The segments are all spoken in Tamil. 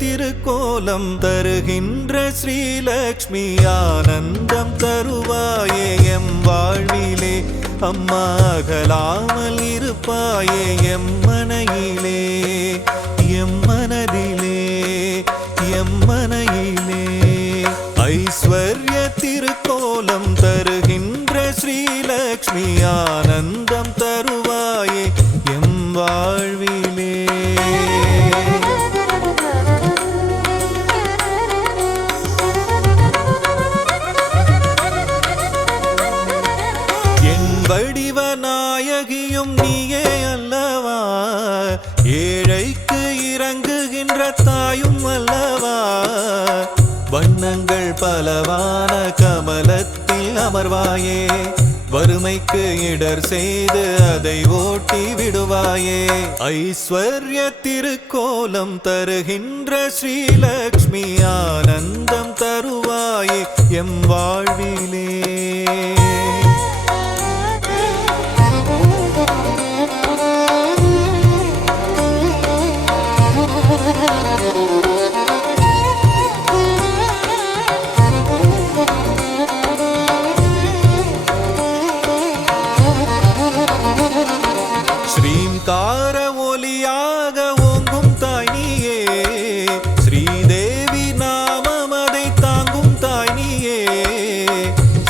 திருக்கோலம் தருகின்ற ஸ்ரீலக்ஷ்மி ஆனந்தம் தருவாயே எம் வாழ்விலே அம்மா அகலாமல் இருப்பாயே எம் மனையிலே எம் மனதிலே எம் மனையிலே ஐஸ்வர்ய திருக்கோலம் தருகின்ற ஸ்ரீலக்ஷ்மி ஆனந்தம் தருவாயே எம் வாழ்விலே வடிவநாயகியும் நீயே அல்லவா, ஏழைக்கு இறங்குகின்ற தாயும் அல்லவா, வண்ணங்கள் பலவான கமலத்தில் அமர்வாயே, வறுமைக்கு இடர் செய்து அதை ஓட்டி விடுவாயே, ஐஸ்வர்ய திருக்கோலம் தருகின்ற ஸ்ரீலக்ஷ்மி ஆனந்தம் தருவாயே எம் வாழ்விலே. ஸ்ரீங்கார ஒலியாக ஓங்கும் தாய் நீயே, ஸ்ரீதேவி நாமம் அதை தாங்கும் தாய் நீயே,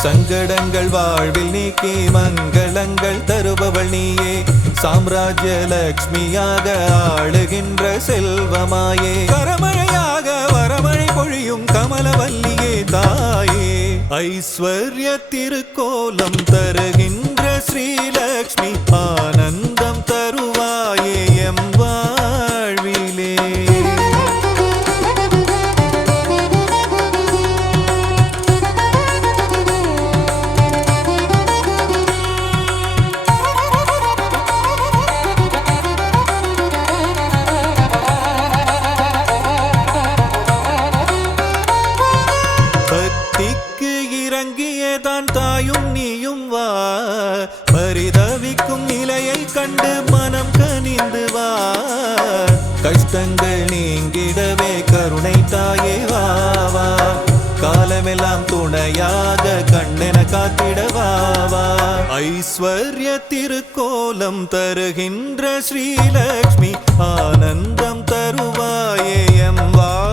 சங்கடங்கள் வாழ்வில் நீக்கி மங்களங்கள் தருபவள் நீயே, சாம்ராஜ்ய லக்ஷ்மியாக ஆளுகின்ற செல்வமாயே, கரமழையாக வரமழை பொழியும் கமலவல்லியே தாயே, ஐஸ்வர்ய திருக்கோலம் தருகின்ற ஸ்ரீலக்ஷ்மி ஆனந்தம் தருவாயே எம் வாழ்விலே. பக்திக்கு இறங்கியதான் தாயும் நீயும் வா, பரிதவிக்கும் நிலையை கண்டு மனம் கனிந்து வா, கஷ்டங்கள் நீங்கிடவே கருணை தாயே வா வா, காலமெல்லாம் துணையாக கண்ணென காத்திடவா வா, ஐஸ்வர்ய திருக்கோலம் தருகின்ற ஸ்ரீலக்ஷ்மி ஆனந்தம் தருவாயே எம் வாழ்விலே.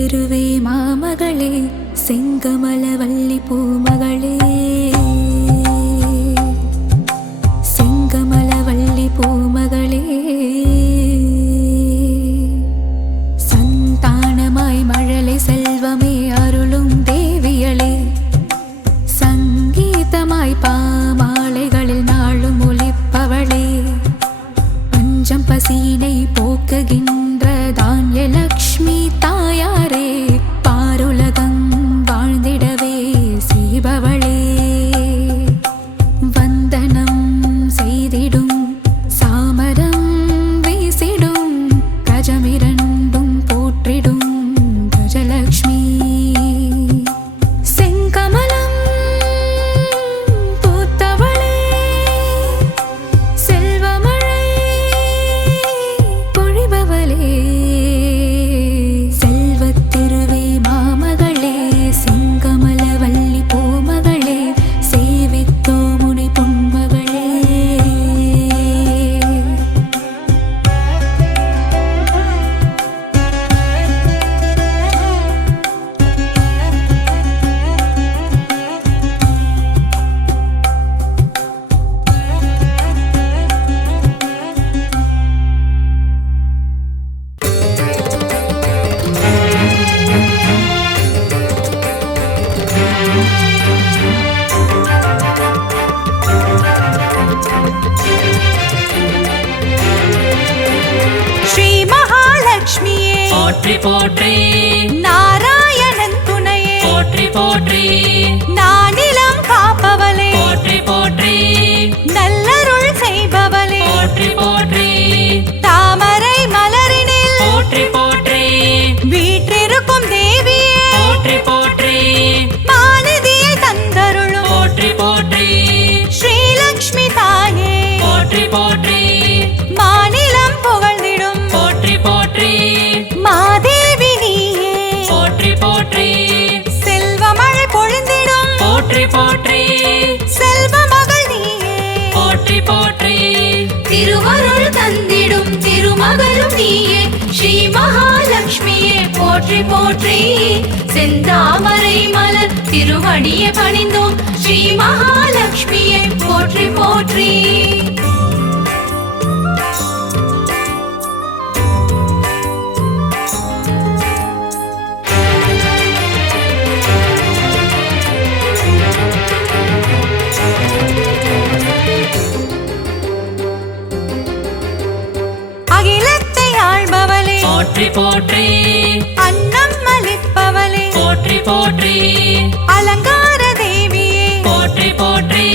திருவே மாமகளே செங்கமலவல்லி பூமகளே செங்கமலவல்லி பூமகளே சந்தானமாய் மழலை செல்வமே அருளும் தேவியளே சங்கீதமாய் பாமாலைகளில் நாளும் ஒலிப்பவளே பஞ்சம் பசியினை போக்குகின்ற தான்யலக்ஷ்மி தாயாரே பாருலகம் வாழ்ந்திடவே செய்பவளே வந்தனம் செய்திடும் சாமரம் வீசிடும் கஜமிரண்டும் போற்றிடும் கஜலக்ஷ்மி செங்கமலம் பூத்தவளே செல்வமழை பொழிபவளே செல்வத்திருவே மாமகளே செங்கமலவல்லி பூமகளே சேவித்தோ முனி பொன்மகளே ஸ்ரீ மகாலட்சுமியே போற்றி போற்றி நாராயணன் துணையே போற்றி போற்றி நானிலம் காப்பவளே போற்றி போற்றி நல்லருள் செய்பவளே போற்றி போற்றி தாமரை மலரினில் போற்றி போற்றி வீற்றிருக்கும் தேவியே போற்றி போற்றி மாநிதியை தந்தருளும் போற்றி போற்றி ஸ்ரீலக்ஷ்மி தாயே போற்றி போற்றி மாநிலம் புகழ்ந்திடும் போற்றி போற்றி மாதேவி நீயே போற்றி போற்றி செல்வமழை பொழிந்திடும் போற்றி போற்றி செல்வ மகள் நீயே போற்றி போற்றி திருவருள் தந்திடும் திருமகளும் நீயே ஸ்ரீ மகாலட்சுமியே போற்றி போற்றி செந்தாமரை மலர் திருவடியை பணிந்தோம் ஸ்ரீ மகாலட்சுமியே போற்றி போற்றி அகிலத்தை ஆள்பவளே போற்றி போற்றி அன்னம் அளிப்பவளே போற்றி போற்றி அலங்கார தேவியே போற்றி போற்றி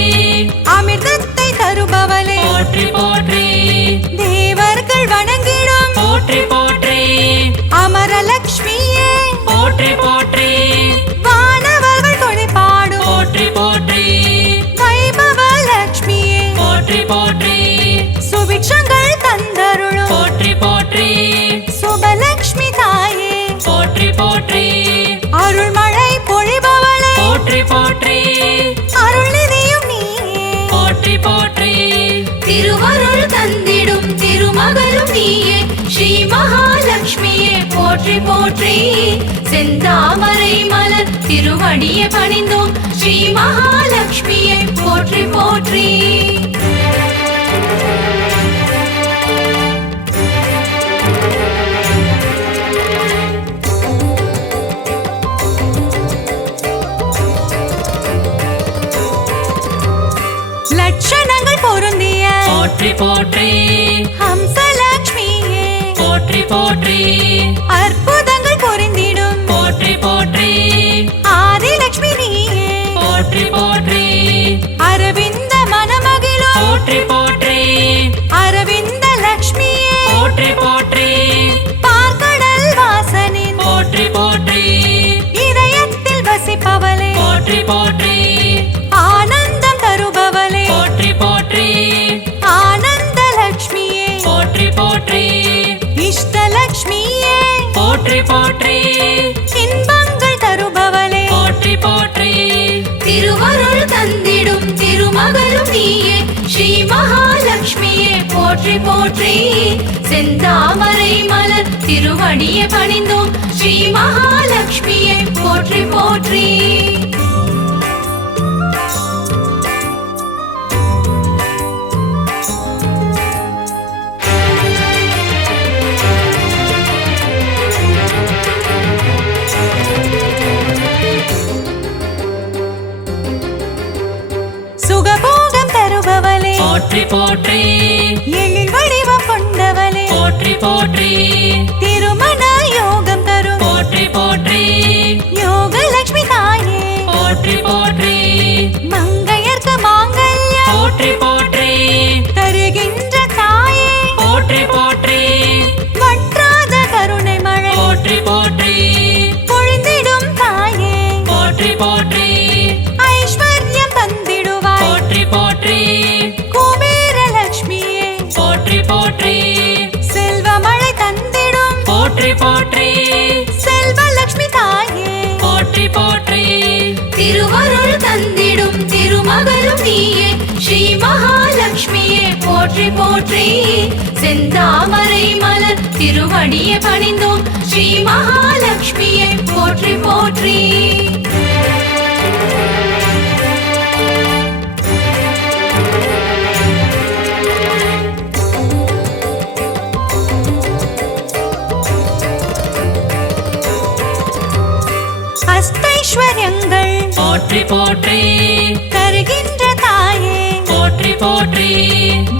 அமிர்தத்தை தருபவளே போற்றி போற்றி தேவர்கள் வணங்கிடும் போற்றி போற்றி அமரலட்சுமியே போற்றி போற்றி வானவர்கள் தொழிற்பாடும் போற்றி போற்றி வைபவ லட்சுமியே போற்றி போற்றி சுபிட்சங்கள் தந்தருளும் போற்றி போற்றி சுபலட்சுமி தாயே போற்றி போற்றி அருள்மழை பொழிபவளே போற்றி போற்றி அருள்நிதியும் நீயே போற்றி போற்றி திருவருள் தந்திடும் திருமகளும் நீயே ஸ்ரீ மகாலட்சுமியே போற்றி போற்றி செந்தாமரை மலர் திருவடியை பணிந்தோம் ஸ்ரீ மகாலட்சுமியே போற்றி போற்றி லட்சணங்கள் பொருந்திய போற்றி போற்றி ஹம்சலட்சுமியே போற்றி போற்றி அற்புதங்கள் பொருந்திடும் போற்றி போற்றி ஆதிலட்சுமி நீயே போற்றி போற்றி அரவிந்த மனமகிழும் போற்றி போற்றி அரவிந்த லட்சுமியே போற்றி போற்றி பார்க்கடல் வாசனின் போற்றி போற்றி இதயத்தில் வசிப்பவளே போற்றி போற்றி ஆனந்தம் தருபவளே போற்றி போற்றி ஆனந்த லட்சுமியே போற்றி போற்றி இஷ்டலட்சுமியே போற்றி போற்றி இன்பங்கள் தருபவளே போற்றி போற்றி திருவருள் தந்திடும் திருமகளும் நீயே ஸ்ரீ மகாலட்சுமியே போற்றி போற்றி போற்றி செந்தாமரை மலர் திருவடியை பணிந்தோம் ஸ்ரீ மகாலட்சுமியை போற்றி போற்றி சுகபோகம் தருபவளே போற்றி போற்றி எழில் வடிவம் கொண்டவளே போற்றி போற்றி திருமண யோகம் தரும் போற்றி போற்றி யோகலட்சுமி தாயே போற்றி போற்றி மங்கையர்க்கு மாங்கல்யம் போற்றி போற்றி தருகின்ற தாயே போற்றி போற்றி வற்றாத கருணை மழை போற்றி போற்றி பொழிந்திடும் தாயே போற்றி போற்றி ஐஸ்வர்யம் தந்திடுவாய் போற்றி போற்றி குபேரலட்சுமியே போற்றி போற்றி செல்வமழை தந்திடும் போற்றி போற்றி செல்வலட்சுமி தாயே போற்றி போற்றி திருவருள் தந்திடும் திருமகளும் நீயே ஸ்ரீ மகாலட்சுமியே போற்றி போற்றி செந்தாமரை மலர் திருவடியை பணிந்தோம் ஸ்ரீ மகாலட்சுமியே போற்றி போற்றி அஷ்டைஸ்வர்யங்கள் போற்றி போற்றி தருகின்ற தாயே போற்றி போற்றி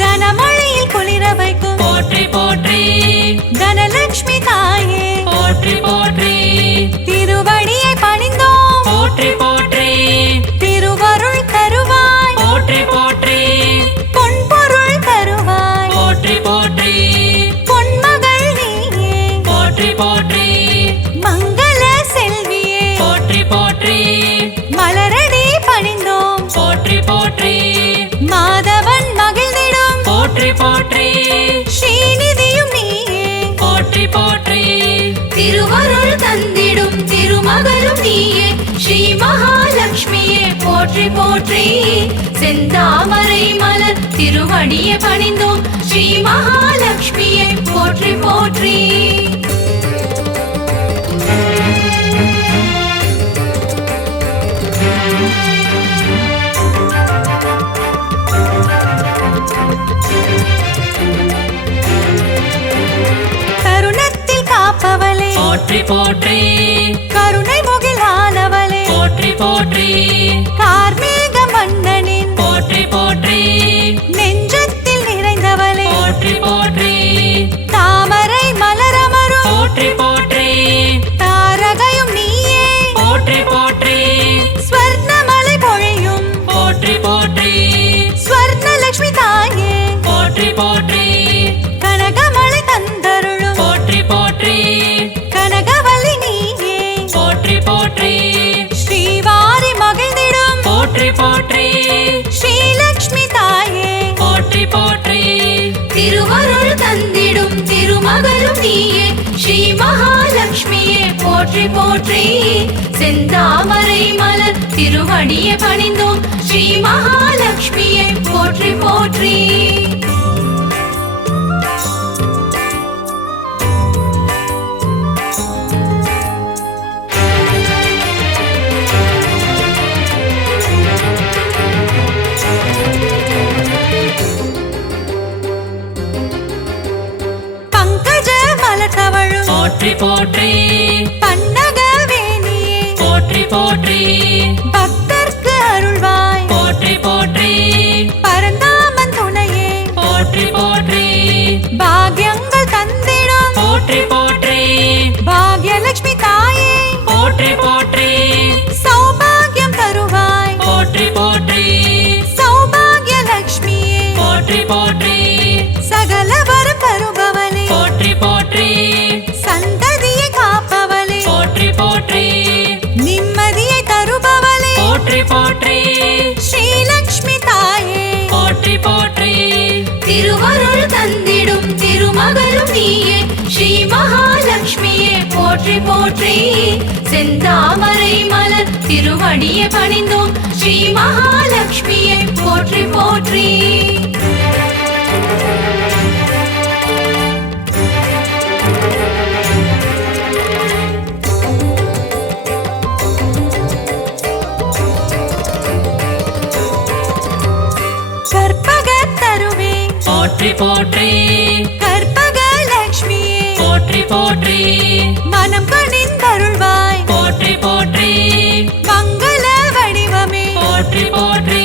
தனமழையில் குளிர வைக்கும் போற்றி போற்றி தனலட்சுமி தாயே போற்றி போற்றி திருவடியை பணிந்தோம் போற்றி போற்றி திருவருள் தருவாய் போற்றி போற்றி பொன்பொருள் தருவாய் போற்றி போற்றி பொன்மகள் நீயே போற்றி போற்றி மங்கள செல்வியே போற்றி போற்றி மலரடி பணிந்தோம் போற்றி போற்றி மாதவன் மகிழ்ந்திடும் போற்றி போற்றி ஸ்ரீநிதியும் நீயே போற்றி போற்றி திருவருள் தந்திடும் திருமகளும் நீயே ஸ்ரீ மகாலட்சுமியே போற்றி போற்றி செந்தாமரை மலர் திருவடியை பணிந்தோம் ஸ்ரீ மகாலட்சுமியே போற்றி போற்றி தருணத்தில் காப்பவளே போற்றி போற்றி கருணை முகிலானவளே போற்றி போற்றி கார்மேக மன்னனின் போற்றி போற்றி நெஞ்சத்தில் நிறைந்தவளே போற்றி போற்றி தாமரை மலரமரும் போற்றி போற்றி தாரகையும் நீயே போற்றி போற்றி ஸ்வர்ணமலை பொழியும் போற்றி போற்றி ஸ்வர்ணலட்சுமி தாயே போற்றி போற்றி கனகமலை தந்தருளும் போற்றி போற்றி கனகவல்லி நீயே போற்றி போற்றி ஸ்ரீவாரி மகிழ்ந்திடும் போற்றி போற்றி ஸ்ரீலக்ஷ்மி தாயே போற்றி போற்றி திருவருள் தந்திடும் திருமகளும் நீயே ஸ்ரீ மகாலட்சுமியே போற்றி போற்றி செந்தாமரை மலர் திருவடியை பணிந்தோம் ஸ்ரீ மகாலட்சுமியே போற்றி போற்றி பங்கஜ மலர் தவழும் போற்றி போற்றி பன்னக வேணியே போற்றி போற்றி பக்தர்க்கு அருள்வாய் போற்றி போற்றி பரந்தாமன் துணையே போற்றி போற்றி பாக்யங்கள் தந்திடும் போற்றி போற்றி பாக்யலட்சுமி தாயே போற்றி போற்றி சௌபாகியம் தருவாய் போற்றி போற்றி சௌபாகியலட்சுமியே போற்றி போற்றி சகல வரம் தருபவளே போற்றி போற்றி சந்ததியை காப்பவளே போற்றி போற்றி நிம்மதியை தருபவளே போற்றி போற்றி ஸ்ரீலக்ஷ்மி தாயே போற்றி போற்றி திருவருள் தந்திடும் திருமகளும் நீயே ஸ்ரீ மகாலட்சுமியே போற்றி போற்றி செந்தாமரை மலர் திருவடியை பணிந்தோம் ஸ்ரீ மகாலட்சுமியே போற்றி போற்றி தருவேன். போற்றி போற்றி கற்பகலட்சுமியே போற்றி போற்றி மனம் கனிந்தருள்வாய். போற்றி போற்றி மங்கள வடிவமே போற்றி போற்றி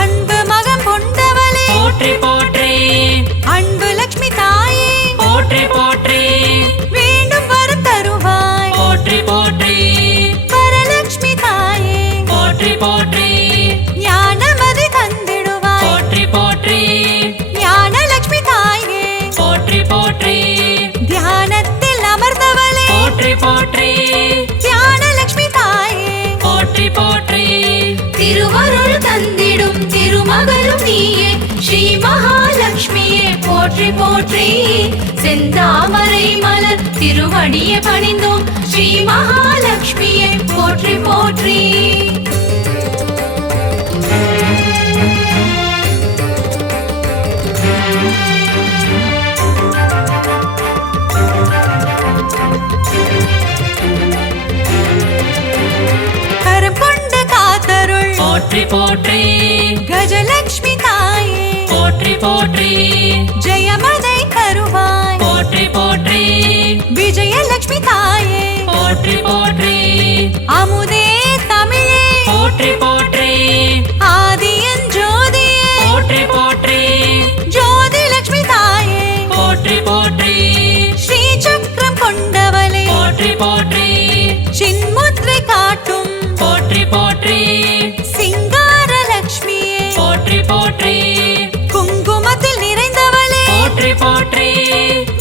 அன்பு மகம் கொண்டவளே போற்றி போற்றி அன்பு லட்சுமி தாயே போற்றி போற்றி வேண்டும் வரம் தருவாய். போற்றி போற்றி வரலட்சுமி தாயே போற்றி போற்றி ஞானமதி தந்திடுவாய். போற்றி போற்றி ஞானலட்சுமி தாயே போற்றி போற்றி தியானத்தில் அமர்ந்தவளே போற்றி போற்றி ஞானலட்சுமி தாயே போற்றி போற்றி திருவருள் தந்திடும் திருமகளும் நீயே ஸ்ரீ மகாலட்சுமியே போற்றி போற்றி. செந்தாமரை மலர் திருவடியை பணிந்தோம் ஸ்ரீ மகாலட்சுமியே போற்றி போற்றி. கரம் கொண்டு காத்தருள் போற்றி போற்றி கஜலட்சுமி தாயே போற்றி போற்றி ஜெயமதை தருவாய். போற்றி போற்றி விஜயலட்சுமி தாயே போற்றி போற்றி அமுதே தமிழே போற்றி போற்றி ஆதியன் ஜோதியே போற்றி போற்றி ஜோதி லட்சுமி தாயே போற்றி போற்றி ஸ்ரீ சக்கரம் கொண்டவளே போற்றி போற்றி சின்முத்ரை காட்டும் போற்றி போற்றி சிங்கார லட்சுமியே போற்றி போற்றி குங்குமத்தில் நிறைந்தவளே போற்றி போற்றி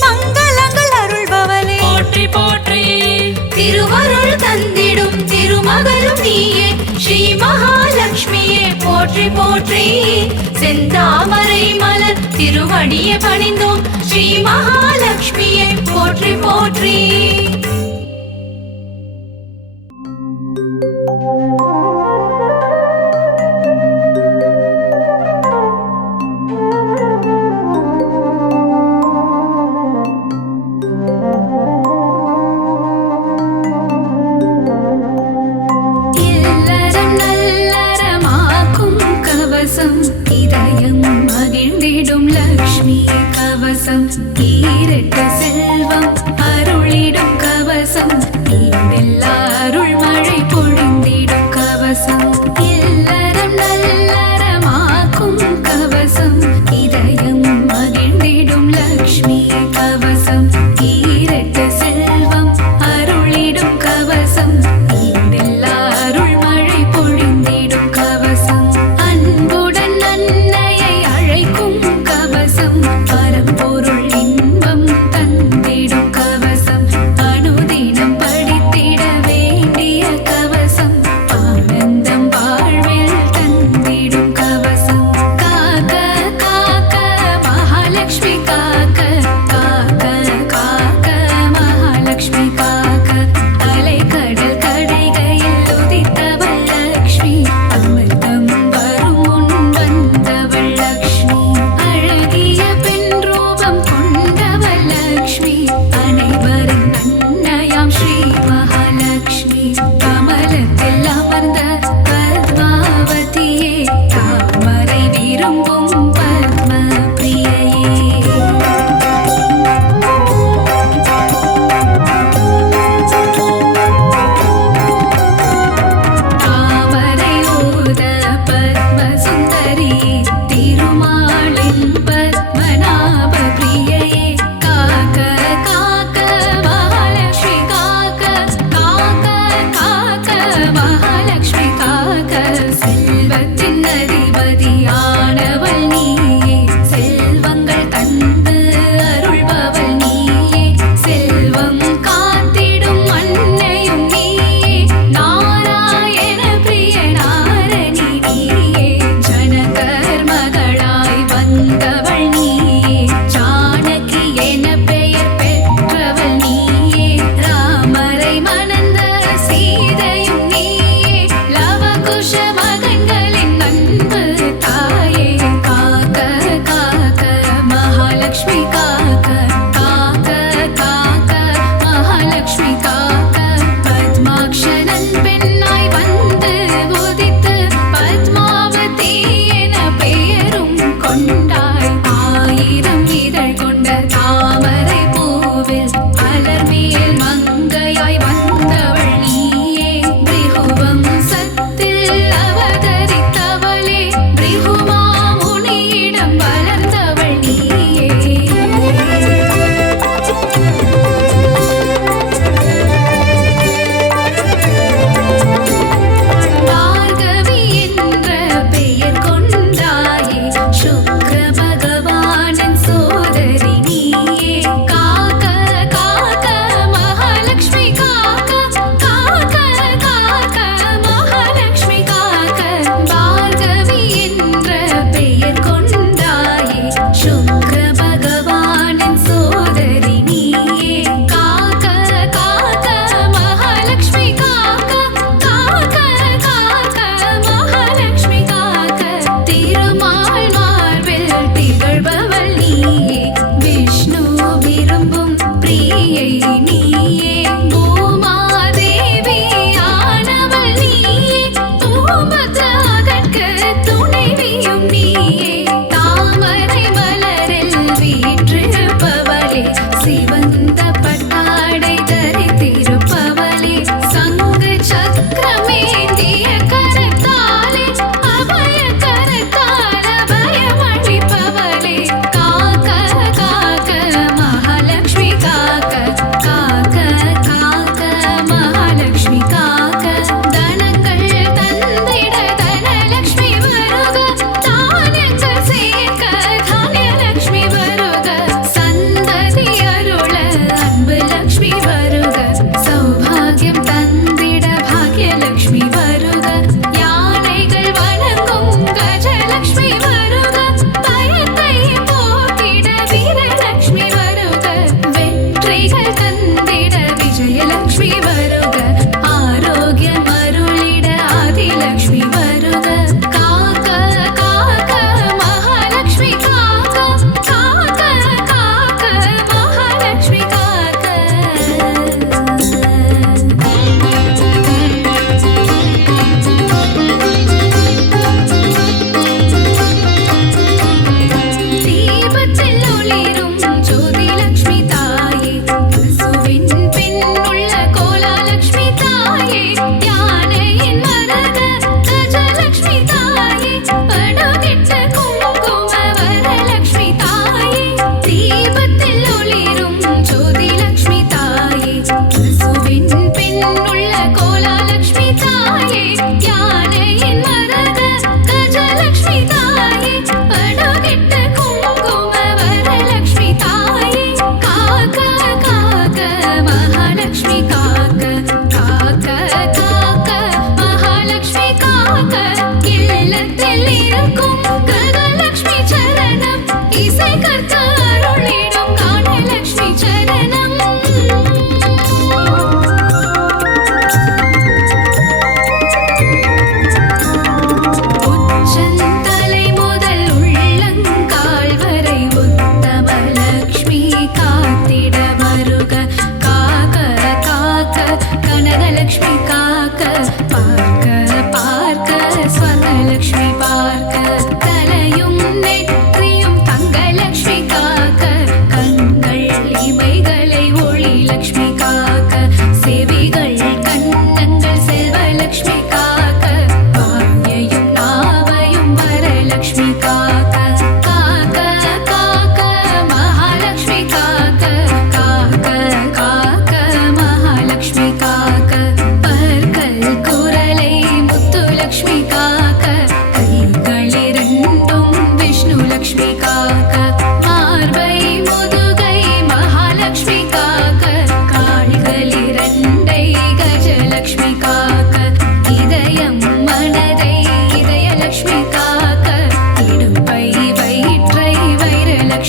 மங்களங்கள் அருள்பவளே போற்றி போற்றி திருவருள் தந்திடும் திருமகளும் நீயே ஸ்ரீ மகாலட்சுமியே போற்றி போற்றி. செந்தாமரை மலர் திருவடியை பணிந்தோம் ஸ்ரீ மகாலட்சுமியே போற்றி போற்றி. இல்லறம் நல்லறமாக்கும் கவசம் இதயம் மகிழ்ந்திடும் லக்ஷ்மி கவசம் ஈரட்டு செல்வம் அருளிடும் கவசம் ஈடெல்லா அருள் மழை பொழிந்திடும் கவசம். இல்லறம் நல்லறமாக்கும் கவசம் இதயம் மகிழ்ந்திடும் லக்ஷ்மி கவசம் ஈரட்டு செல்வம் அருளிடும் கவசம் ஈடெல்லா அருள் மழை பொழிந்திடும் கவசம். அன்புடன் அன்னையை அழைக்கும் கவசம் பரம்பொருள் இன்பம் தந்திடும் கவசம் அனுதினம் படித்திட வேண்டிய கவசம் ஆனந்தம் வாழ்வில் தந்திடும் கவசம். காக்க காக்க மகாலட்சுமி காக்க காக்க காக்க மகாலட்சுமி காக்க அலைக்கடல் கடைகையில் உதித்தவள் லக்ஷ்மி அமிர்தம் வரும் முன் வந்தவள் லக்ஷ்மி அழகிய பெண் ரூபம் கொண்டவள் லக்ஷ்மி அனைவரின் அன்னையாம் ஸ்ரீ மகாலட்சுமி கமலத்தில் அமர்ந்த பத்மாவதியே தாமரை விரும்பும் பத்ம பிரியையே. தாமரை ஊத பத்ம சுந்தரி திருமாலின் பத்மநாப பிரியையே காக்க காக்க மகாலட்சுமி காக்க காக்க காக்க மகாலட்சுமி காக்க செல்வத்தின் அதிபதியானவள் நீயே செல்வங்கள் தந்து அருள்பவள் நீயே செல்வம் காத்திடும் அன்னையும் நீயே நாராயண பிரிய நாரணி நீயே ஜனகர் மகளாய் வந்தவள் நீயே ஜானகி என பெயர் பெற்றவள் நீயே ராமரை மணந்த சீதையும் நீயே லவகுஷ மகன்களின் அன்பு தாயே காக்க காக்க மகாலட்சுமி காக்க காக்க காக்க மகாலட்சுமி காக்க பத்மாக்ஷரன் பெண்ணாய் வந்து உதித்து பத்மாவதி என பெயரும் கொண்ட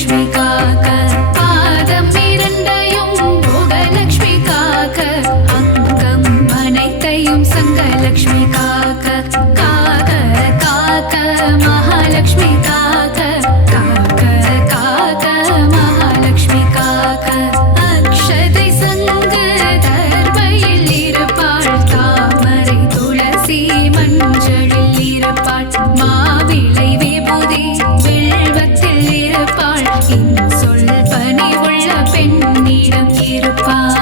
மகாலட்சுமி காக்க பாதம் இரண்டையும் போகலட்சுமி காக்க அங்கம் அனைத்தையும் சங்கலட்சுமி காக்க காக்க காக்க மகாலட்சுமி காக்க காக்க காக்க மகாலட்சுமி காக்க அக்ஷதை சங்கு தர்பையில் இருப்பாள் தாமரை துளசி மஞ்சளில் இருப்பாள் மாவிளை விபூதி வில்வத்தில் இருப்பாள் இன்சொல் பணிவுள்ள பெண்ணிடம் இருப்பாள்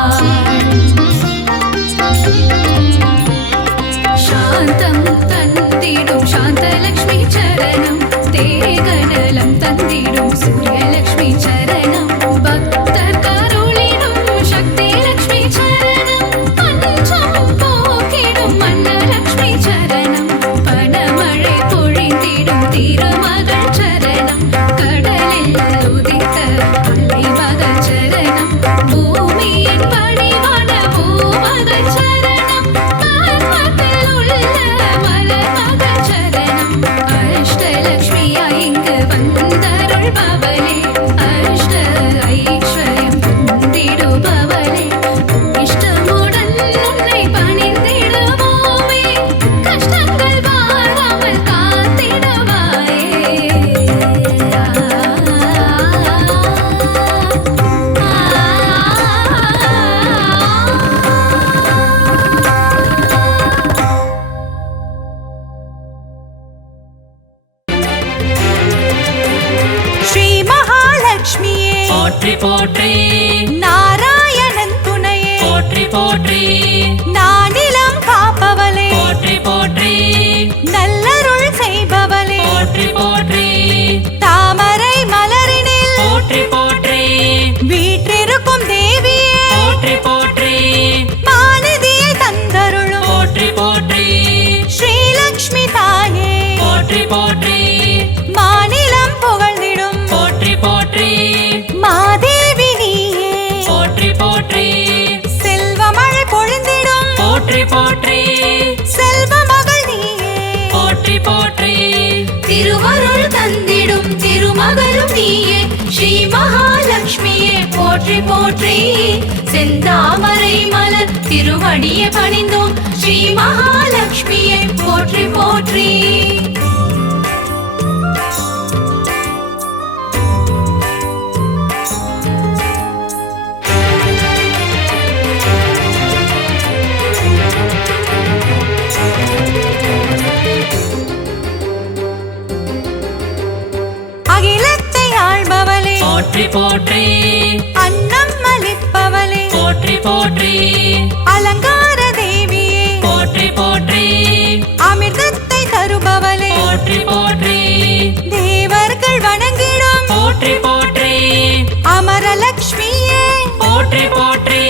சாந்தம் தந்திடும் சாந்தலக்ஷ்மி சரணம் தேகநலம் தந்திடும் சூரியலக்ஷ்மி சரணம் பக்தர் கருளிடும் சக்தி லக்ஷ்மி சரணம் பஞ்சம் போக்கிடும் மன்னலக்ஷ்மி சரணம் பணமழை பொழிந்திடும் திருமகள் சரணம் கடலில் உதித்த அலைமகள் சரணம் பூமியின் பணிவான பூமகள் சரணம் பத்மத்தில் உள்ள மலர்மகள் சரணம் அஷ்டலக்ஷ்மியா இங்கு வந்தருள்பவளே அஷ்ட ஐஸ்வர்யம் தந்திடுபவளே இஷ்டமுடன் உன்னை பணிந்திடுவோமே கஷ்டங்கள் வாராமல் காத்திடுவாயே ஸ்ரீ மகாலட்சுமியே போற்றி போற்றி நாராயணன் துணையே போற்றி போற்றி நானிலம் காப்பவளே போற்றி போற்றி நல்லருள் செய்பவளே போற்றி போற்றி தாமரை மலரினில் போற்றி போற்றி வீற்றிருக்கும் தேவியே போற்றி போற்றி மாநிதியை தந்தருளும் போற்றி போற்றி ஸ்ரீலக்ஷ்மி தாயே போற்றி போற்றி மாநிலம் புகழ்ந்திடும் போற்றி போற்றி மாதேவி நீயே போற்றி போற்றி செல்வமழை பொழிந்திடும் போற்றி போற்றி செல்வ மகள் நீயே போற்றி போற்றி திருவருள் தந்திடும் திருமகளும் நீயே ஸ்ரீ மகாலட்சுமியே போற்றி போற்றி செந்தாமரை மலர் திருவடியை பணிந்தோம் ஸ்ரீ மகாலட்சுமியே போற்றி போற்றி அகிலத்தை ஆள்பவளே போற்றி போற்றி அன்னம் அளிப்பவளே போற்றி போற்றி அலங்கார தேவியே போற்றி போற்றி அமிர்தத்தை தருபவளே போற்றி போற்றி தேவர்கள் வணங்கிடும் போற்றி போற்றி அமரலக்ஷ்மியே போற்றி போற்றி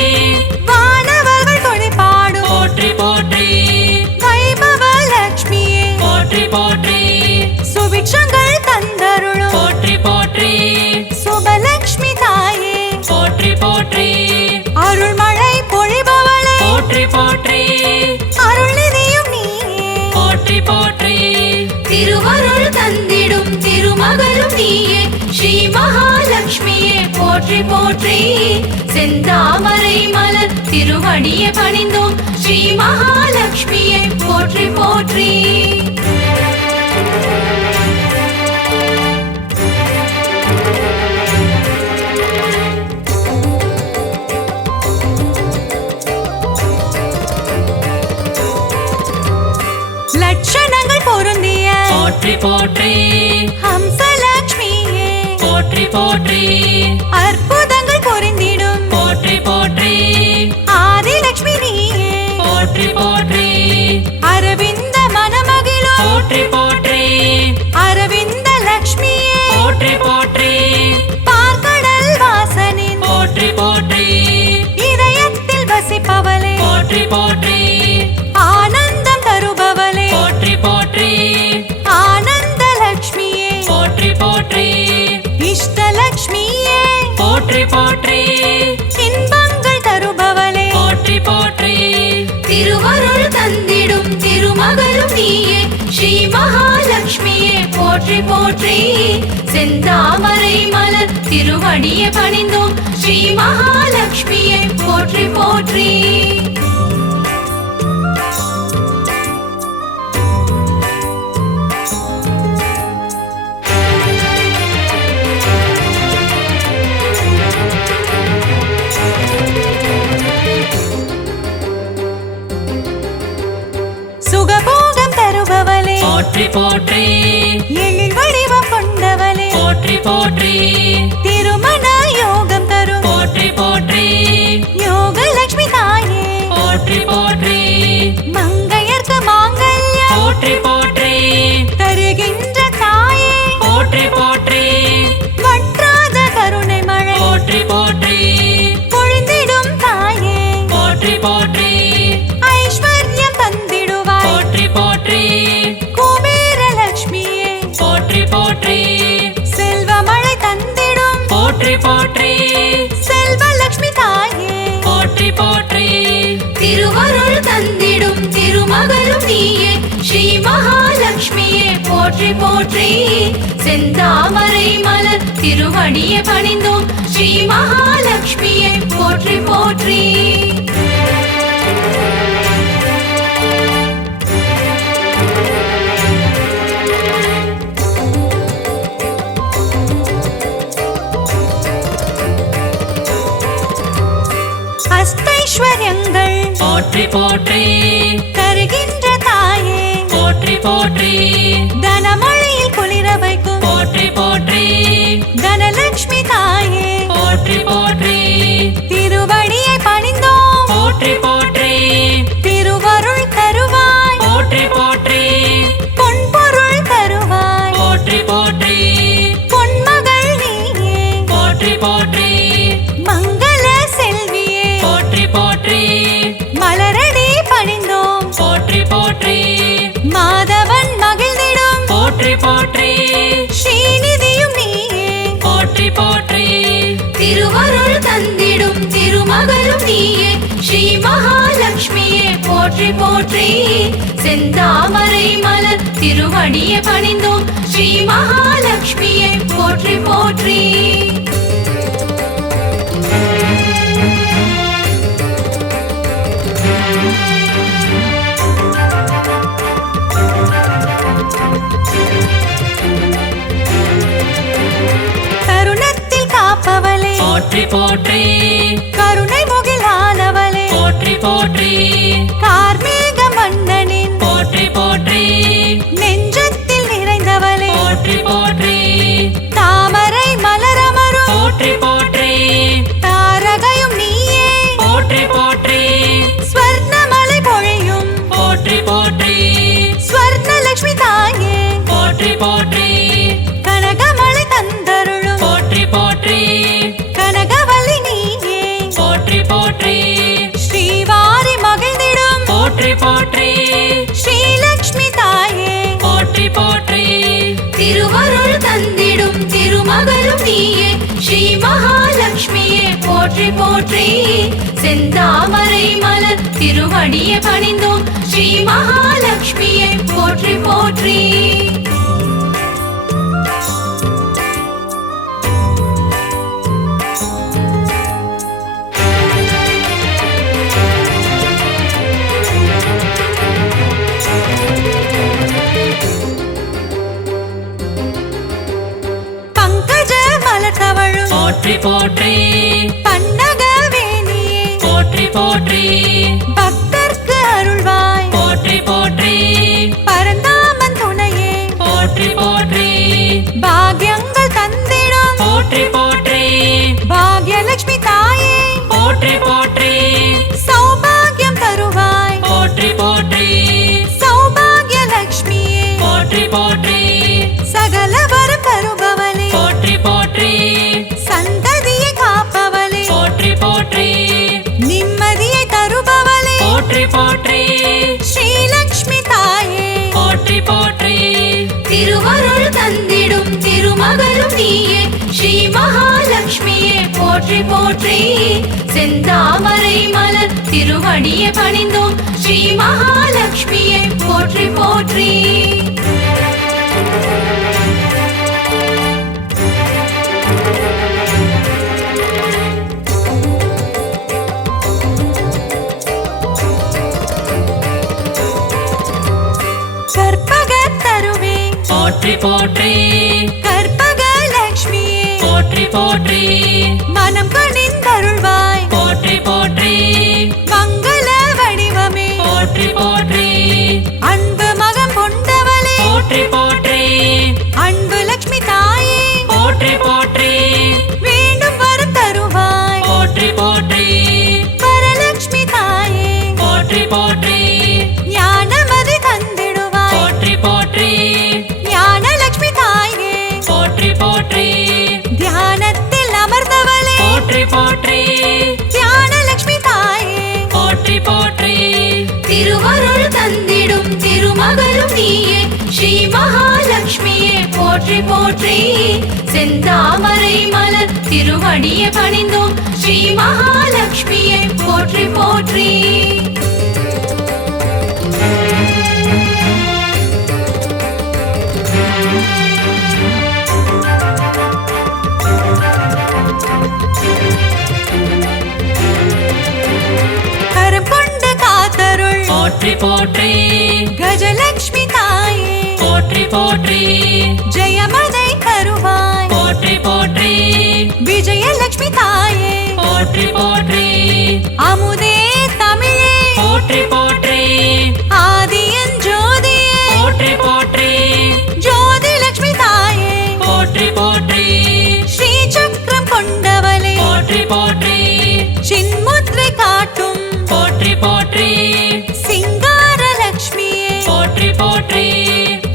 வானவர்கள் துணை பாடும் போற்றி போற்றி வைபவ லக்ஷ்மியே போற்றி போற்றி சுபிக்ஷங்கள் தந்தருளும் போற்றி போற்றி சுபலக்ஷ்மி தாயே போற்றி போற்றி அருள்மழை பொழிபவளே போற்றி போற்றி அருள்நிதியும் நீயே போற்றி போற்றி திருவருள் தந்திடும் திருமகளும் நீயே ஸ்ரீ மகாலட்சுமியே போற்றி போற்றி செந்தாமரை மலர் திருவடியை பணிந்தோம் ஸ்ரீ மகாலட்சுமியே போற்றி போற்றி லட்சணங்கள் பொருந்திய போற்றி போற்றி ஹம்சலக்ஷ்மியே போற்றி போற்றி அற்புதங்கள் பொருந்திடும் போற்றி போற்றி ஆதிலக்ஷ்மி நீயே போற்றி போற்றி அரவிந்த மனமகிழும் போற்றி போற்றி அரவிந்த லக்ஷ்மியே போற்றி போற்றி பார்க்கடல் வாசனின் போற்றி போற்றி இதயத்தில் வசிப்பவளே போற்றி போற்றி ஆனந்தம் தருபவளே போற்றி போற்றி ஆனந்த லக்ஷ்மியே போற்றி போற்றி இஷ்டலக்ஷ்மியே போற்றி போற்றி இன்பங்கள் தருபவளே போற்றி போற்றி திருவருள் தந்திடும் திருமகளும் நீயே ஸ்ரீ மகாலட்சுமியே போற்றி போற்றி செந்தாமரை மலர் மலர் திருவடியை பணிந்தோம் ஸ்ரீ மகாலட்சுமியை போற்றி போற்றி. சுகபோகம் தருபவளே போற்றி போற்றி எழில் வடிவம் கொண்டவளே போற்றி போற்றி திருமண யோகம் தரும் போற்றி போற்றி யோகலட்சுமி தாயே போற்றி போற்றி மங்கையர்க்கு மாங்கல்யம் போற்றி போற்றி தருகின்ற தாயே போற்றி போற்றி வற்றாத கருணை மழை போற்றி போற்றி பொழிந்திடும் தாயே போற்றி போற்றி ஐஸ்வர்யம் தந்திடுவாய் போற்றி போற்றி குபேரலட்சுமியே போற்றி போற்றி செல்வமழை தந்திடும் போற்றி போற்றி செல்வலட்சுமி தாயே போற்றி போற்றி திருவருள் தந்திடும் திருமகளும் நீயே ஸ்ரீ மகாலட்சுமியே போற்றி போற்றி. செந்தாமரை மலர் திருவடியை பணிந்தோம் ஸ்ரீ மகாலட்சுமியை போற்றி போற்றி. அஷ்டைஸ்வர்யங்கள் போற்றி போற்றி தருகின்ற தாயே போற்றி போற்றி தனமழையில் குளிர வைக்கும் போற்றி போற்றி தனலட்சுமி தாயே போற்றி போற்றி திருவடியை பணிந்தோம் போற்றி போற்றி திருவருள் தருவாய் போற்றி போற்றி பொன்பொருள் தருவாய் போற்றி போற்றி பொன்மகள் நீயே போற்றி போற்றி மங்கள செல்வியே போற்றி போற்றி மலரடி பணிந்தோம் போற்றி போற்றி மாதவன் மகிழ்ந்திடும் போற்றி போற்றி ஸ்ரீநிதியும் நீயே போற்றி போற்றி திருவருள் தந்திடும் திருமகளும் நீயே ஸ்ரீ மகாலட்சுமியே போற்றி போற்றி. செந்தாமரை மலர் திருவடியை பணிந்தோம் ஸ்ரீ மகாலட்சுமியை போற்றி போற்றி. தருணத்தில் காப்பவளே போற்றி போற்றி கருணை முகிலானவளே போற்றி போற்றி கார்மேக மன்னனின் போற்றி போற்றி நெஞ்சத்தில் நிறைந்தவளே போற்றி போற்றி தாமரை மலரமரும் போற்றி போற்றி தாரகையும் நீயே போற்றி போற்றி ஸ்வர்ணமலை பொழியும் போற்றி போற்றி ஸ்வர்ணலட்சுமி தாயே போற்றி போற்றி கனகமலை தந்தருளும் போற்றி போற்றி கனகவல்லி நீயே போற்றி போற்றி ஸ்ரீவாரி மகிழ்ந்திடும் போற்றி போற்றி ஸ்ரீலக்ஷ்மி தாயே போற்றி போற்றி திருவருள் தந்திடும் திருமகளும் நீயே ஸ்ரீ மகாலட்சுமியே போற்றி போற்றி. செந்தாமரை மலர் திருவடியை பணிந்தோம் ஸ்ரீ மகாலட்சுமியை போற்றி போற்றி. பங்கஜ மலர் தவழும் போற்றி போற்றி பன்னகவேணியே போற்றி போற்றி பக்தர்க்கு அருள்வாய் போற்றி போற்றி பரந்தாமன் துணையே போற்றி போற்றி பாக்யங்கள் தந்திடும் போற்றி போற்றி பாக்யலட்சுமி தாயே போற்றி போற்றி சௌபாகியம் தருவாய் போற்றி போற்றி சௌபாகியலட்சுமியே போற்றி போற்றி சகல வரம் தருபவளே போற்றி போற்றி சந்ததியை காப்பவளே போற்றி போற்றி நிம்மதியை தருபவளே போற்றி போற்றி ஸ்ரீலக்ஷ்மி தாயே போற்றி போற்றி திருவருள் தந்திடும் திருமகளும் நீயே ஸ்ரீ மகாலட்சுமியே போற்றி போற்றி. செந்தாமரை மலர் திருவடியை பணிந்தோம் ஸ்ரீ மகாலட்சுமியை போற்றி போற்றி. போற்றி கற்பகலக்ஷ்மியே போற்றி போற்றி மனம் கனிந்தருள்வாய் போற்றி போற்றி மங்கள வடிவமே போற்றி போற்றி அன்பு மகம் கொண்டவளே போற்றி போற்றி அன்பு லக்ஷ்மி தாயே போற்றி போற்றி வேண்டும் வரம் தருவாய் போற்றி போற்றி வரலக்ஷ்மி தாயே போற்றி போற்றி ஞானமதி தந்திடுவாய் போற்றி போற்றி ஞானலக்ஷ்மி தாயே போற்றி போற்றி தியானத்தில் அமர்ந்தவளே போற்றி போற்றி ஞானலக்ஷ்மி தாயே போற்றி போற்றி திருவருள் தந்திடும் திருமகளும் நீயே ஸ்ரீ மகாலட்சுமியே போற்றி போற்றி செந்தாமரை மலர் திருவடியை பணிந்தோம் ஸ்ரீ மகாலட்சுமியே போற்றி போற்றி கரம் கொண்டு காத்தருள் போற்றி போற்றி கஜலக்ஷ்மி தாயே போற்றி போற்றி ஜெயமதை தருவாய் போற்றி போற்றி விஜயலக்ஷ்மி தாயே போற்றி போற்றி அமுதே தமிழே போற்றி போற்றி ஆதியன் ஜோதியே போற்றி போற்றி ஜோதி லக்ஷ்மி தாயே போற்றி போற்றி ஸ்ரீ சக்கரம் கொண்டவளே போற்றி போற்றி சின்முத்ரை காட்டும் போற்றி போற்றி சிங்கார லக்ஷ்மியே போற்றி போற்றி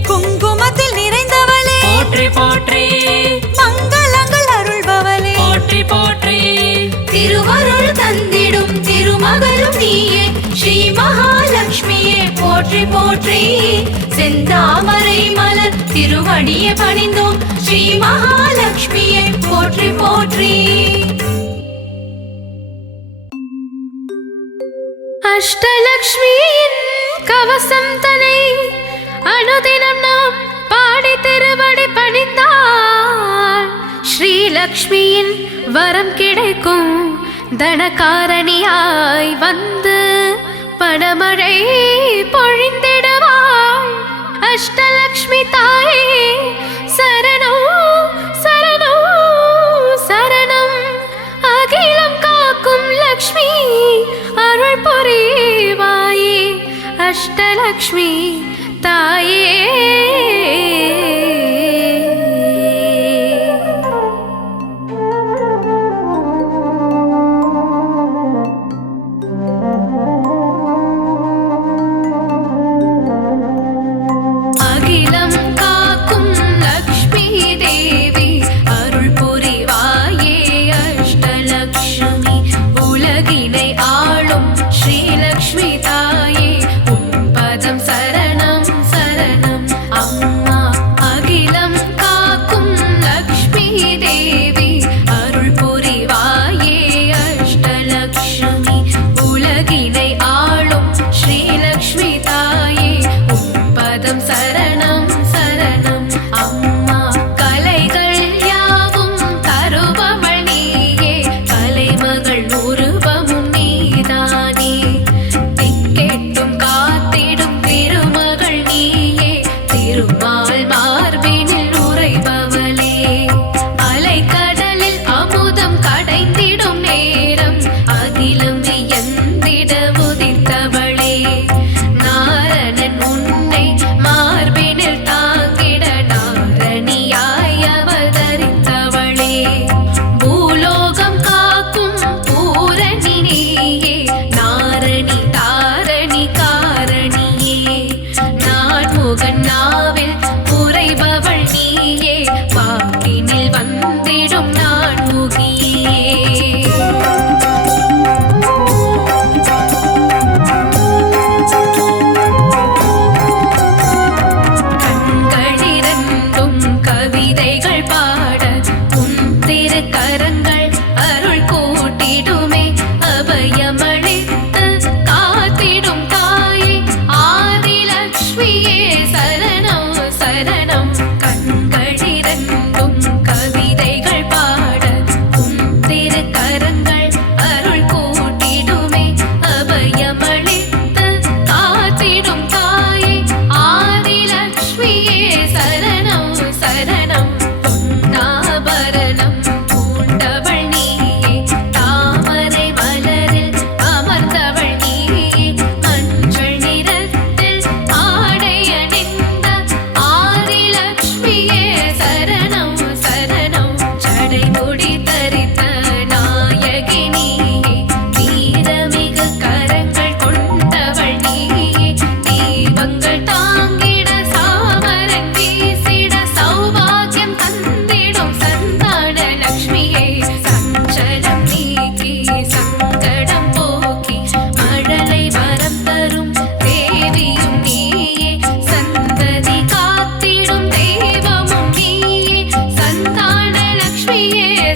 குங்குமத்தில் நிறைந்தவளே போற்றி போற்றி மங்களங்கள் அருள்பவளே போற்றி போற்றி திருவருள் தந்திடும் திருமகளும் நீயே ஸ்ரீ மகாலட்சுமியே போற்றி போற்றி செந்தாமரை மலர் திருவடியை பணிந்தோம் ஸ்ரீ மகாலட்சுமியே போற்றி போற்றி அஷ்டலக்ஷ்மியின் கவசம் தனை அனுதினம் நாம் பாடி திருவடி பணிந்தால் ஸ்ரீலக்ஷ்மியின் வரம் கிடைக்கும் தனகாரணியாய் வந்து பணமழை பொழிந்திடுவாள் அஷ்டலக்ஷ்மி தாயே சரணம் சரணம் சரணம் அகிலம் காக்கும் லக்ஷ்மி அருள் புரிவாயே அஷ்டலக்ஷ்மி தாயே அகிலம் காக்கும் லக்ஷ்மி தேவி அருள் புரிவாயே அஷ்டலக்ஷ்மி உலகினை ஆளும் ஸ்ரீலக்ஷ்மி தாயே உன் பதம் சரணம்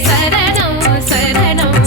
சரணம் சரணம்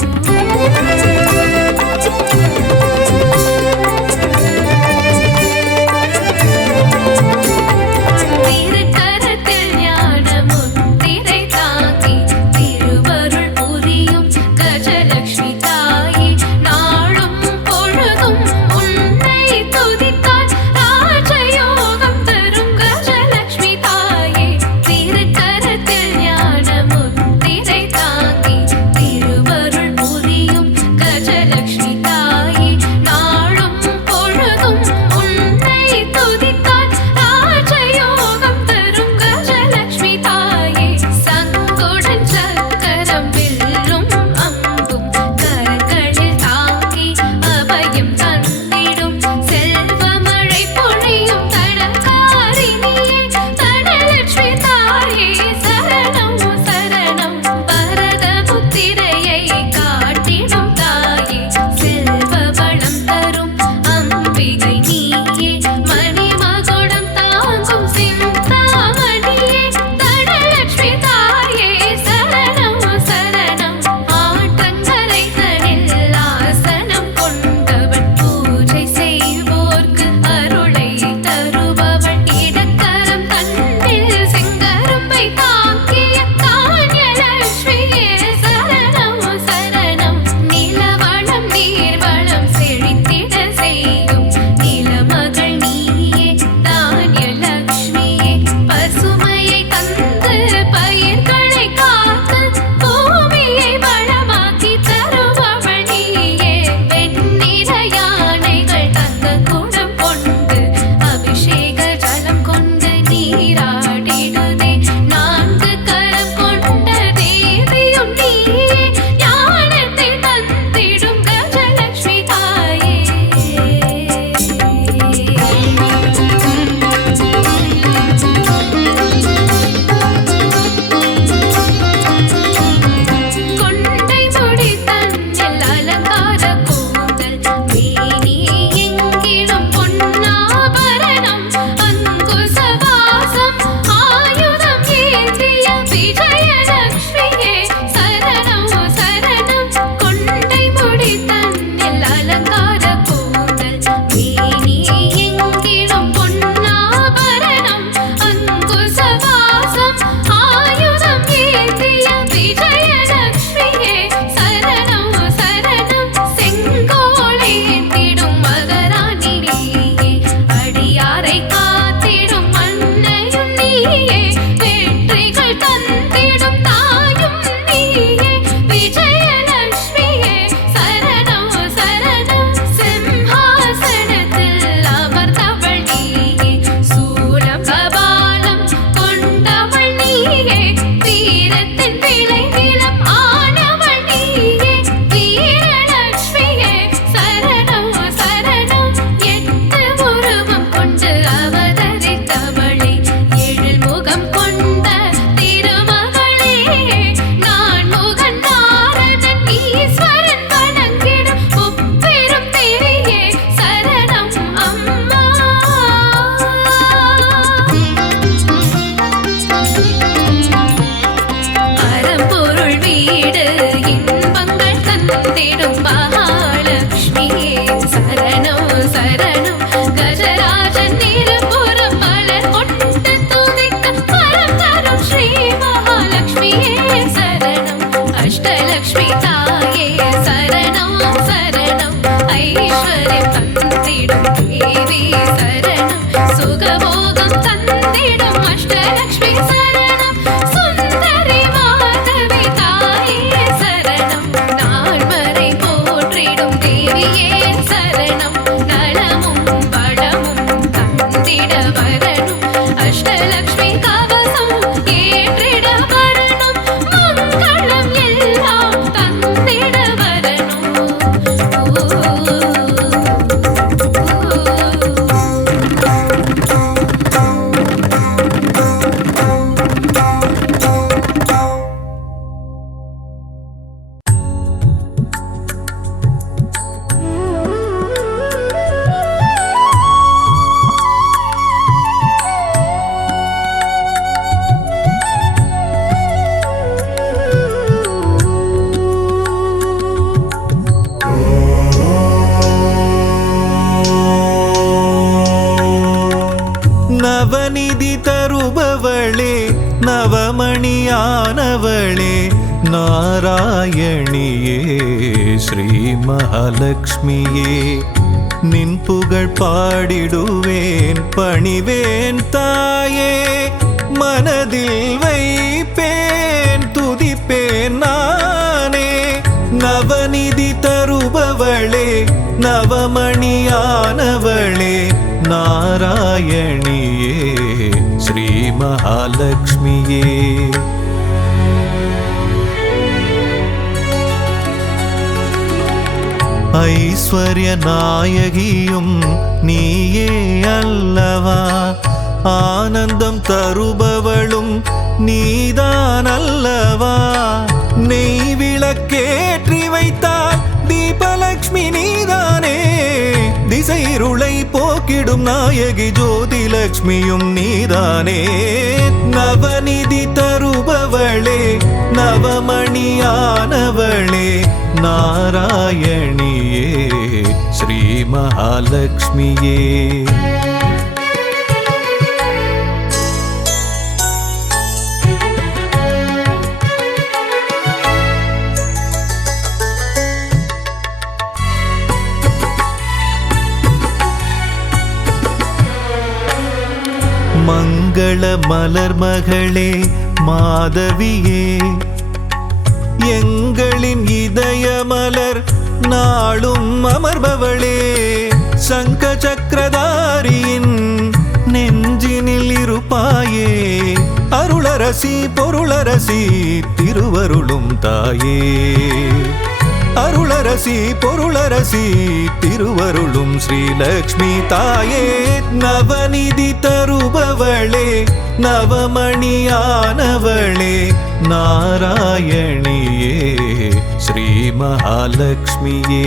திருக்கரத்தில் ஞான முத்திரை தாங்கி திருவருள் புரியும் கஜலட்சுமி தாயே நாளும் பொழுதும் உன்னை துதித்தால் ராஜயோகம் தரும் கஜலட்சுமி தாயே திருக்கரத்தில் ஞான முத்திரை தாங்கி திருவருள் புரியும் கஜலட்சுமி தாயே நாளும் பொழுதும் உன்னை துதித்தால் ராஜயோகம் தரும் கஜலட்சுமி தாயே சங்குடன் சக்கரம் வில்லும் அம்பும் கரங்களில் தாங்கி அபயம் தந்திடும் செல்வமழை பொழியும் தடகாரிணியே தனலட்சுமி தாயே சரணம் சரணம் பரத புத்திரையை காட்டிடும் தாயே செல்வ வளம் தரும் அம்பிகை நீயே மணிமகுடம் தாங்கும் சிந்தாமணியே தனலட்சுமி தாயே சரணம் சரணம் ஆற்றங்கரைகளில் ஆசனம் கொண்டவள் பூஜை செய்வோர்க்கு அருளை தருபவள் இடக்கரம் தன்னில் செங்கரும்பை தாக்கிய தானியலட்சுமியே சரணம் சரணம் நிலவளம் நீர்வளம் செழித்திட செய்யும் நிலமகள் நீயே தானியலட்சுமியே பசுமையை தந்து பயிர்களை காத்து பூமியை வளமாக்கி தருபவள் நீயே வெண்ணிற யானைகள் தங்க குடம் கொண்டு அபிஷேக ஜலம் கொண்டு நீராடிடுதே நான்கு கரம் கொண்ட தேவியும் நீயே ஞானத்தை தந்திடும் கஜலட்சுமி தாயே கொண்டை முடி தன்னில் அலங்கார கூந்தல் மேனி எங்கிலும் பொன்னாபரணம் அங்குசவாசம் ஆயுதம் ஏந்திய விஜயலட்சுமியே சரணம் சரணம் கொண்டை முடி தன்னில் அலங்கார கூந்தல் மேனி எங்கிலும் பொன்னாபரணம் அங்குசவாசம் ஆயுதம் ஏந்திய விஜயலட்சுமியே சரணம் சரணம் செங்கோலை ஏந்திடும் மகராணி நீயே அடியாரை காத்திடும் மன்னையும் நீயே வெற்றிகள் தந்திடும் தாயும் நீயே விஜயலட்சுமியே சரணம் சரணம் சிம்ஹாசனத்தில் அமர்ந்தவள் நீயே சூலம் கபாலம் கொண்டவள் நீயே வீரத்தின் விளை நிலம் ஆனவள் நீயே வீரலட்சுமியே சரணம் சரணம் எட்டு உருவம் கொண்டு அவதரித்தவளே எழில் முகம் கொண்ட திருமகளே நான் முகன் நாரதன் ஈஸ்வரன் வணங்கிடும் முப்பெரும் திரியே சரணம் அம்மா பரம்பொருள் வீடு இன்பங்கள் தந்திடும் மகாலட்சுமியே சரணம் சரணம் கஜராஜன் இருபுறம் மலர் கொண்டு துதிக்க வரம் தரும் ஸ்ரீ மகாலட்சுமியே சரணம் அஷ்டலட்சுமி தாயே சரணம் சரணம் ஐஸ்வர்யம் தந்திடும் தேவி சரணம் சுகபோகம் தந்திடும் அஷ்டலட்சுமி சரணம் சுந்தரி மாதவி தாயே சரணம் நால்வரை போற்றிடும் தேவியே சரணம் நலமும் வளமும் தந்திட வரணும் அஷ்டலட்சுமி கவசம் ஏற்றிட வரணும் மங்களம் எல்லாம் தந்திட வரணும் நாராயணியே ஸ்ரீ மகாலட்சுமியே நின் புகழ் பாடிடுவேன் பணிவேன் தாயே மனதில் வைப்பேன் துதிப்பேன் நானே நவநிதி தருபவளே நவமணியானவளே நாராயணியே ஸ்ரீ மகாலட்சுமியே ஐஸ்வர்ய நாயகியும் நீயே அல்லவா ஆனந்தம் தருபவளும் நீதான் அல்லவா நெய் விளக்கேற்றி வைத்தால் தீபலக்ஷ்மி நீதானே திசைருளை போக்கிடும் நாயகி ஜோதிலக்ஷ்மியும் நீதானே நவநிதி தருபவளே நவமணியானவளே நாராயணியே ஸ்ரீ மகாலட்சுமியே மங்கள மலர் மகளே மாதவியே எங்களின் இதய மலர் நாளும் அமர்பவளே சங்க சக்கரதாரியின் நெஞ்சினில் இருப்பாயே அருளரசி பொருளரசி திருவருளும் தாயே அருளரசி பொருளரசி திருவருளும் ஸ்ரீலக்ஷ்மி தாயே நவநிதி தருபவளே நவமணியானவளே நாராயணியே ஸ்ரீ மகாலட்சுமியே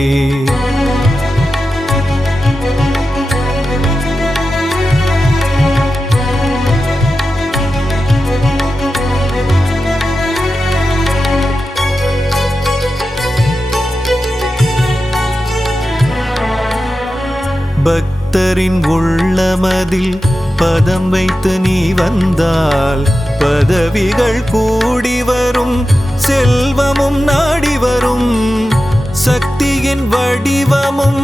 பக்தரின் உள்ளமதில் பதம் வைத்து நீ வந்தால் பதவிகள் கூடி வரும் செல்வமும் நாடி வரும் சக்தியின் வடிவமும்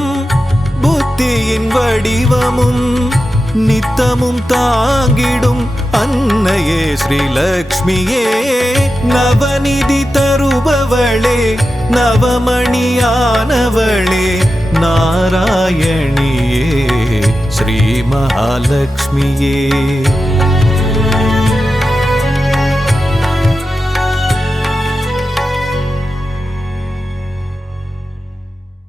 புத்தியின் வடிவமும் நித்தமும் தாங்கிடும் அன்னையே ஸ்ரீலக்ஷ்மியே நவநிதி தருபவளே நவமணியானவளே நாராயணியே ஸ்ரீ மகாலட்சுமியே